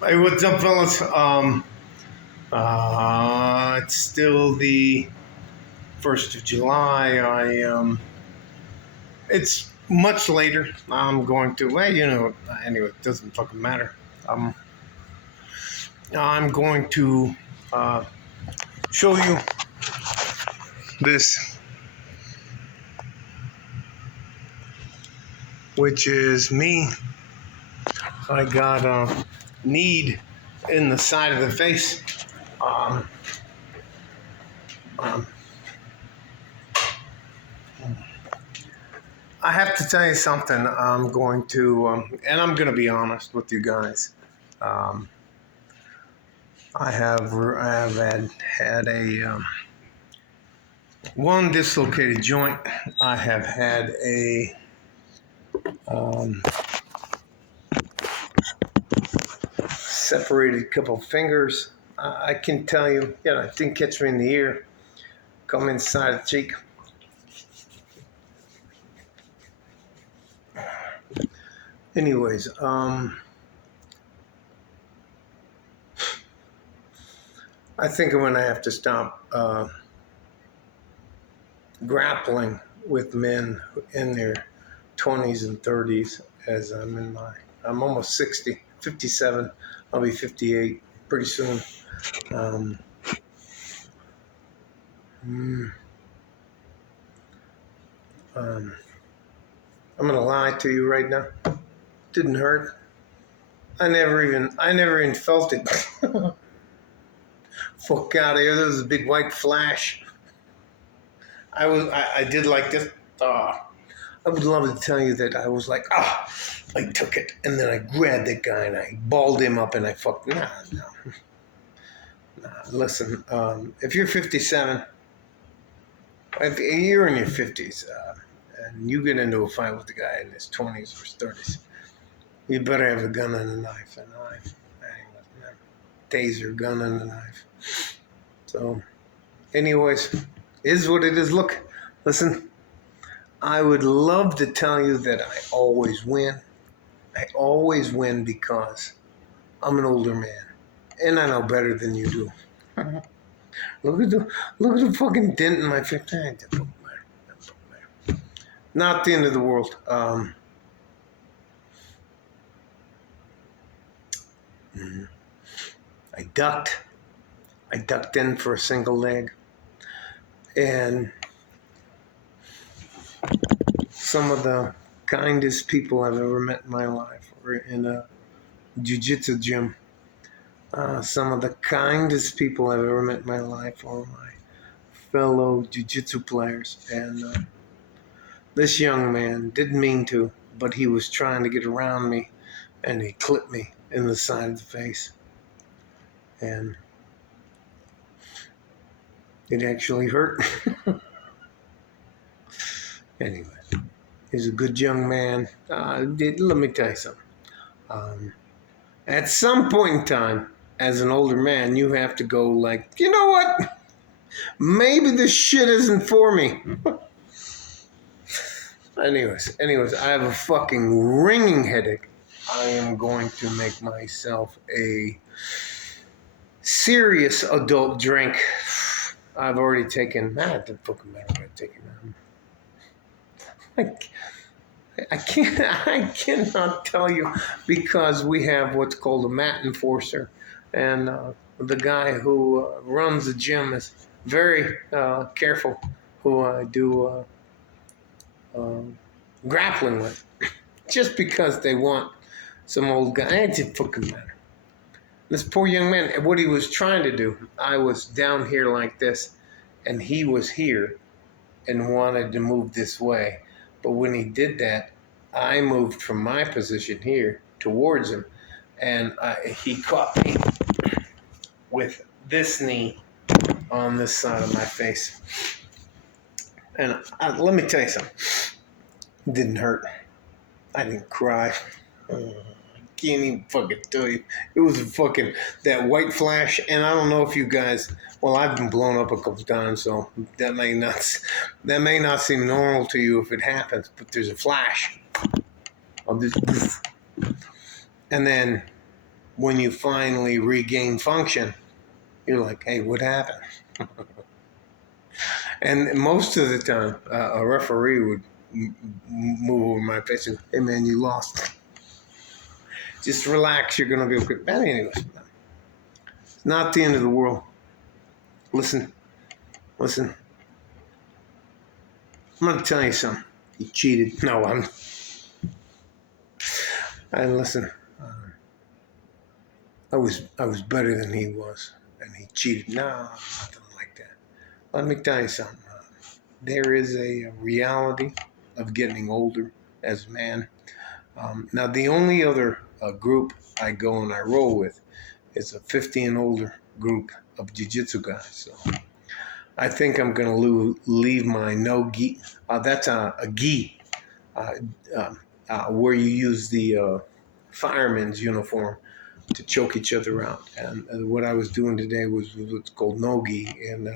Hey, what's up, fellas? It's still the 1st of July. It's much later. I'm going to, anyway, it doesn't fucking matter. I'm going to show you this, which is me. I got a kneed in the side of the face. Um, um, I have to tell you something. I'm going to, and I'm going to be honest with you guys. Um, I have had a one dislocated joint. I have had a separated couple fingers. I can tell you, it didn't catch me in the ear. Come inside the cheek. Anyways, I think I'm gonna have to stop grappling with men in their 20s and 30s, as I'm almost 60, 57. I'll be 58 pretty soon. Um, I'm gonna lie to you right now. Didn't hurt. I never even felt it. Fuck out of here! There was a big white flash. I did like this. I would love to tell you that I was like, I took it, and then I grabbed that guy and I balled him up and I fucked. Nah. Listen, if you're 57, if you're in your 50s, and you get into a fight with a guy in his 20s or his 30s, you better have a gun and a knife. Taser, gun and a knife. So, anyways, is what it is. Look, listen, I would love to tell you that I always win. I always win because I'm an older man, and I know better than you do. Look at the fucking dent in my face. Not the end of the world. I ducked in for a single leg, and some of the kindest people I've ever met in my life were in a jiu-jitsu gym. Some of the kindest people I've ever met in my life are my fellow jiu-jitsu players, and this young man didn't mean to, but he was trying to get around me, and he clipped me in the side of the face, and it actually hurt. Anyway, he's a good young man. Let me tell you something. At some point in time, as an older man, you have to go like, you know what? Maybe this shit isn't for me. Anyways, I have a fucking ringing headache. I am going to make myself a serious adult drink. I've already taken, it doesn't fucking matter what I've taken. I cannot tell you, because we have what's called a mat enforcer, and the guy who runs the gym is very careful who I do grappling with, just because they want some old guy. It didn't fucking matter. This poor young man, what he was trying to do, I was down here like this, and he was here and wanted to move this way. But when he did that, I moved from my position here towards him, and he caught me with this knee on this side of my face. And let me tell you something. It didn't hurt. I didn't cry. Can't even fucking tell you. It was fucking that white flash, and I don't know if you guys. Well, I've been blown up a couple times, so that may not seem normal to you if it happens. But there's a flash of this, and then when you finally regain function, you're like, hey, what happened? And most of the time, a referee would move over my face and, hey, man, you lost. Just relax, you're going to be okay. But anyways, it's not the end of the world. Listen. I'm going to tell you something. He cheated. No, listen. I was better than he was, and he cheated. No, nothing like that. Let me tell you something. There is a reality of getting older as a man. Now, the only other group I go and I roll with is a 50 and older group of jiu-jitsu guys. So I think I'm going to leave my no gi. That's a gi, where you use the fireman's uniform to choke each other out. And what I was doing today was what's called no gi. And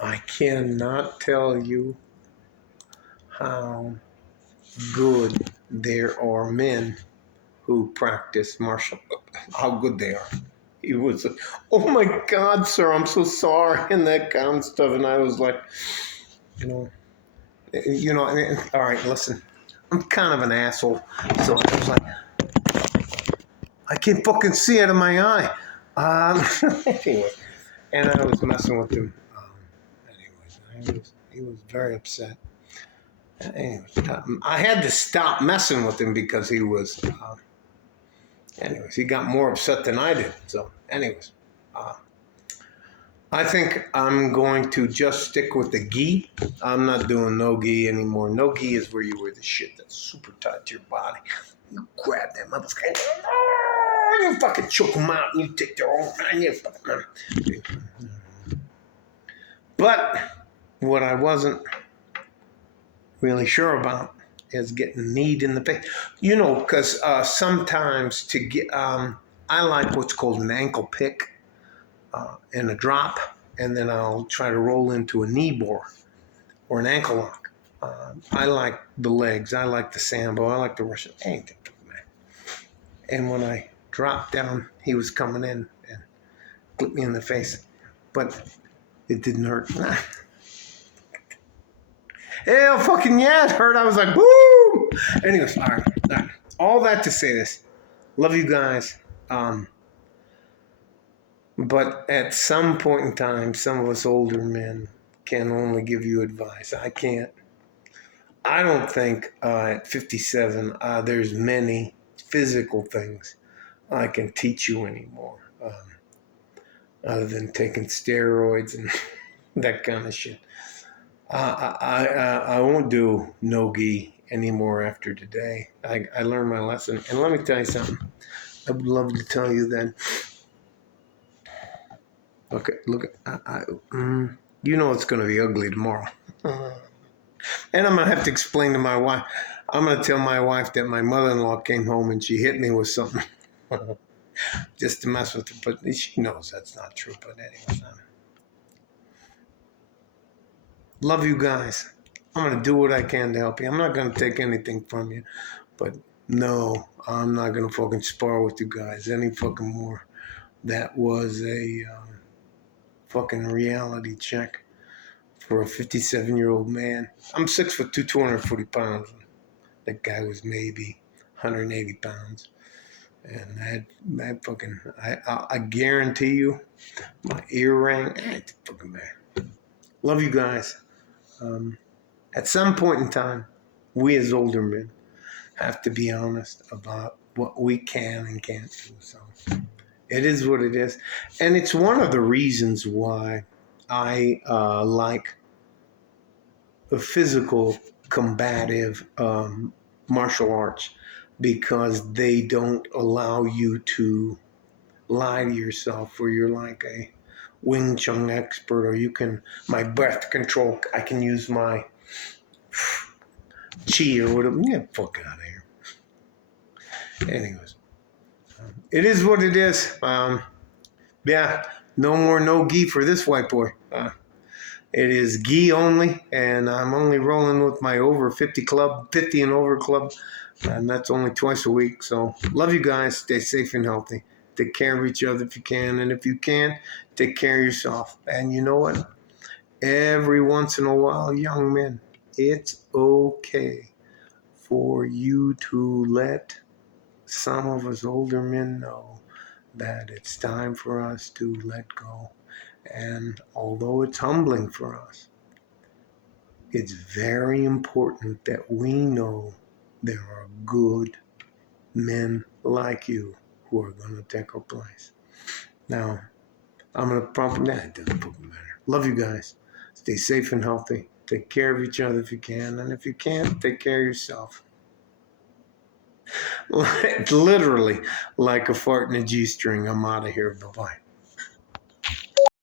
I cannot tell you how good there are men who practice martial, how good they are. He was like, oh my God, sir, I'm so sorry, and that kind of stuff. And I was like, all right, listen, I'm kind of an asshole. So I was like, I can't fucking see out of my eye. Anyway, and I was messing with him. He was very upset. Anyways, I had to stop messing with him because he was, he got more upset than I did. So, I think I'm going to just stick with the gi. I'm not doing no gi anymore. No gi is where you wear the shit that's super tight to your body. You grab them up, you fucking choke them out, and you take their own, and you fucking. But what I wasn't really sure about is getting kneed in the face. Because sometimes to get, I like what's called an ankle pick and a drop, and then I'll try to roll into a knee bore or an ankle lock. I like the legs. I like the sambo. I like the Russian. And when I dropped down, he was coming in and clipped me in the face. But it didn't hurt. Hell, fucking yeah, it hurt. I was like, woo! Anyways, all right. All that to say this. Love you guys. But at some point in time, some of us older men can only give you advice. I can't. I don't think at 57 there's many physical things I can teach you anymore, other than taking steroids and that kind of shit. I won't do no gi anymore after today. I learned my lesson. And let me tell you something. I would love to tell you that. Okay, look, it's going to be ugly tomorrow. And I'm going to have to explain to my wife. I'm going to tell my wife that my mother-in-law came home and she hit me with something just to mess with her. But she knows that's not true. But anyways, love you guys. I'm going to do what I can to help you. I'm not going to take anything from you. But no, I'm not going to fucking spar with you guys any fucking more. That was a fucking reality check for a 57-year-old man. I'm 6'2", 240 pounds. That guy was maybe 180 pounds. And that fucking, I guarantee you, my ear rang. It's fucking bad. Love you guys. At some point in time, we as older men have to be honest about what we can and can't do. So it is what it is. And it's one of the reasons why I like the physical combative martial arts, because they don't allow you to lie to yourself, or you're like a Wing Chun expert, or my breath control, I can use my chi or whatever. Get the fuck out of here. Anyways, it is what it is. Yeah, no more no gi for this white boy. It is gi only, and I'm only rolling with my over 50 and over club. And that's only twice a week. So love you guys. Stay safe and healthy. Take care of each other if you can. And if you can't, take care of yourself. And you know what? Every once in a while, young men, it's okay for you to let some of us older men know that it's time for us to let go. And although it's humbling for us, it's very important that we know there are good men like you who are going to take our place. Now, I'm going to prompt that. It doesn't fucking matter. Love you guys. Stay safe and healthy. Take care of each other if you can. And if you can't, take care of yourself. Literally like a fart in a G-string. I'm out of here. Bye-bye.